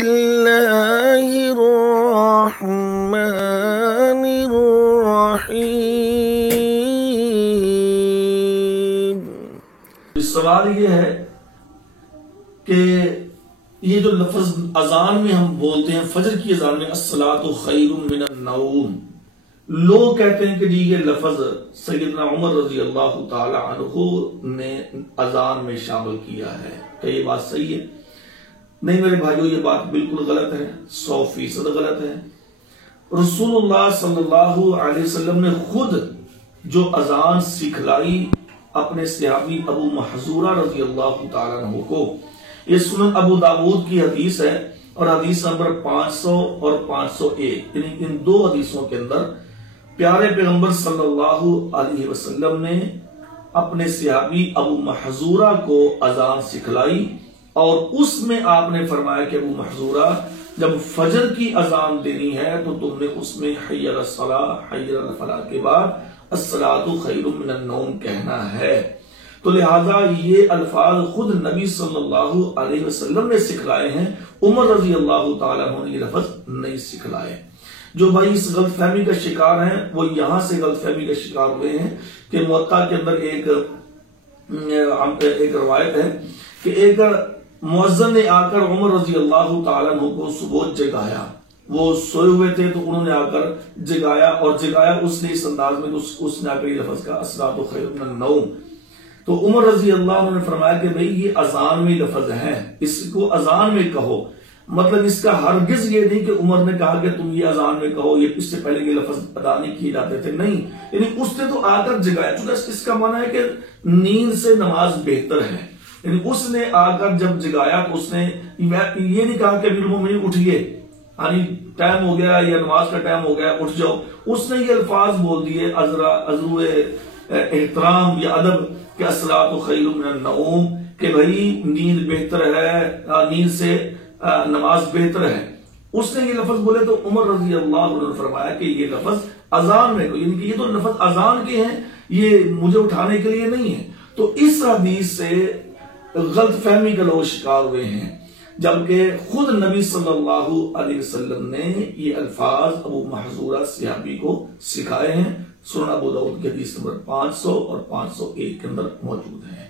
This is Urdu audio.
الله الرحمن الرحيم. سوال یہ ہے کہ یہ جو لفظ اذان میں ہم بولتے ہیں فجر کی اذان میں الصلاۃ خیر من النوم، لوگ کہتے ہیں کہ جی یہ لفظ سیدنا عمر رضی اللہ تعالی عنہ نے اذان میں شامل کیا ہے. کہ یہ بات صحیح ہے؟ نہیں میرے بھائیو، یہ بات بالکل غلط ہے، 100% غلط ہے. رسول اللہ صلی اللہ علیہ وسلم نے خود جو اذان سکھلائی اپنے صحابی ابو محذورہ رضی اللہ تعالیٰ عنہ کو، یہ سنن ابو داود کی حدیث ہے اور حدیث نمبر 500 اور 501، یعنی ان دو حدیثوں کے اندر پیارے پیغمبر صلی اللہ علیہ وسلم نے اپنے صحابی ابو محذورہ کو اذان سکھلائی، اور اس میں آپ نے فرمایا کہ ابو محذورہ جب فجر کی اذان دینی ہے تو تم نے اس میں حی علی الصلاۃ حی علی الفلاح کے بعد الصلاۃ خیر من النوم کہنا ہے. تو لہذا یہ الفاظ خود نبی صلی اللہ علیہ وسلم نے سکھلائے ہیں، عمر رضی اللہ تعالیٰ عنہ نے یہ لفظ نہیں سکھلائے. جو بھائی اس غلط فہمی کا شکار ہیں وہ یہاں سے غلط فہمی کا شکار ہوئے ہیں کہ موطا کے اندر ایک روایت ہے کہ ایک مؤذن نے آ کر عمر رضی اللہ تعالیٰ عنہ کو صبح جگایا. وہ سوئے ہوئے تھے تو انہوں نے آ کر جگایا، اور جگایا اس نے اس انداز میں اس نے آ کر یہ لفظ کہا الصلاۃ خیر من النوم. تو عمر رضی اللہ عنہ نے فرمایا کہ بھئی یہ اذان میں لفظ ہے، اس کو اذان میں کہو. مطلب اس کا ہرگز یہ نہیں کہ عمر نے کہا کہ تم یہ اذان میں کہو، یہ اس سے پہلے یہ لفظ ادا نہیں کیے جاتے تھے، نہیں، یعنی اس نے تو آ کر جگایا. چونکہ اس کا معنی ہے کہ نیند سے نماز بہتر ہے، یعنی اس نے آ کر جب جگایا تو اس نے یہ نہیں کہا کہ امیر المومنین اٹھیے، یعنی ٹائم ہو گیا یا نماز کا ٹائم ہو گیا اٹھ جاؤ. اس نے یہ الفاظ بول دیے عذر احترام یا ادب کہ الصلاۃ خیر من النوم، کہ بھئی نیند بہتر ہے، نیند سے نماز بہتر ہے. اس نے یہ لفظ بولے تو عمر رضی اللہ عنہ نے فرمایا کہ یہ لفظ اذان میں، یعنی کہ یہ تو لفظ اذان کے ہیں، یہ مجھے اٹھانے کے لیے نہیں ہے. تو اس حدیث سے غلط فہمی کا لوگ شکار ہوئے ہیں، جبکہ خود نبی صلی اللہ علیہ وسلم نے یہ الفاظ ابو محذورہ صحابی کو سکھائے ہیں. سنن ابو داؤد کی حدیث نمبر 500 اور 501 کے اندر موجود ہیں.